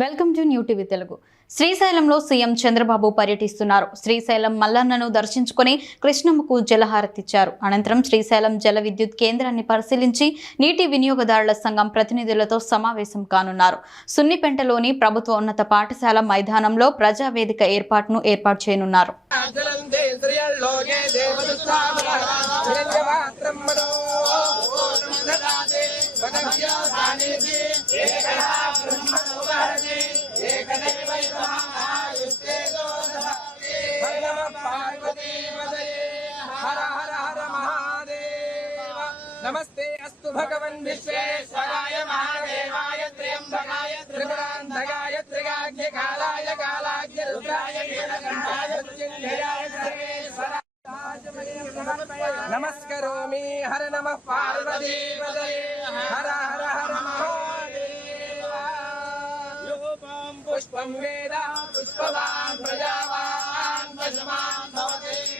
Welcome to New TV Telugu. శ్రీశైలంలో CM Chandrababu పర్యటిస్తున్నారు. శ్రీశైలం మల్లన్నను దర్శించుకుని కృష్ణమ్మకు జలహారతిచ్చారు. అనంతరం శ్రీశైలం జల విద్యుత్ కేంద్రాన్ని పరిశీలించి నీటి వినియోగదారుల సంఘం ప్రతినిధులతో సమావేశం కానున్నారు. సున్నిపెంటలోని ప్రభుత్వ ఉన్నత పాఠశాల మైదానంలో ప్రజావేదిక ఏర్పాటును ఏర్పాటు చేయనున్నారు. नमस्ते, अस्तु भगवन् विश्वेश्वराय महादेवाय त्र्यंबकाय त्रिपुरांधकाय त्रिपुरान्धकाय त्रिगाज्ञकालाय कालाज्ञ रुद्राय वीरगंधाय वीरगन्धाय नमस्करोमि, हर नमः पार्वती पदये हर हर हर पुष्पं वेदा, पुष्पवान् प्रजावान् पशुमान् भवते।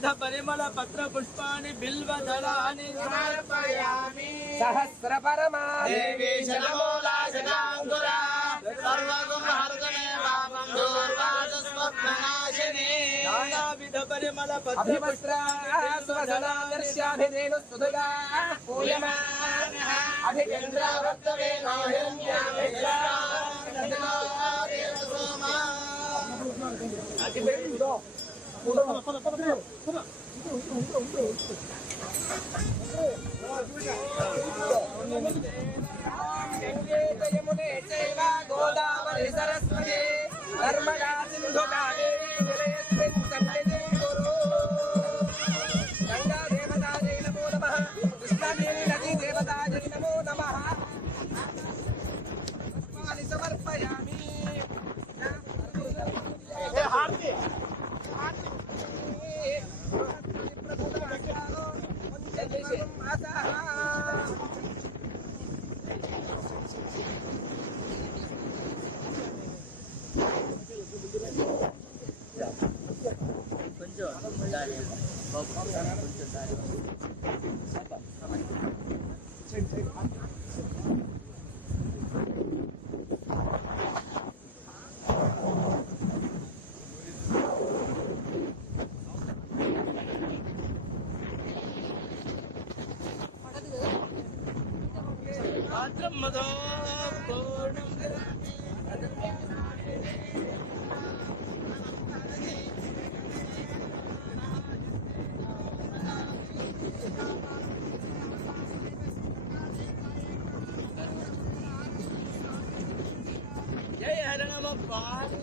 వివిధ పరిమళ పత్ర పుష్పాన్ని బిల్వ దళాన్ని సమర్పయామి సహస్ర పరమా దేవి శనమూలా 야, Madam, madam. గోపాల్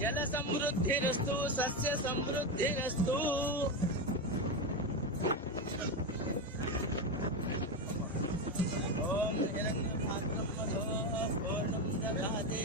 జల సమృద్ధిరస్తు సస్య సమృద్ధిరస్తు ఓం హిరణ్య భాద్రమో పూర్ణం దాదే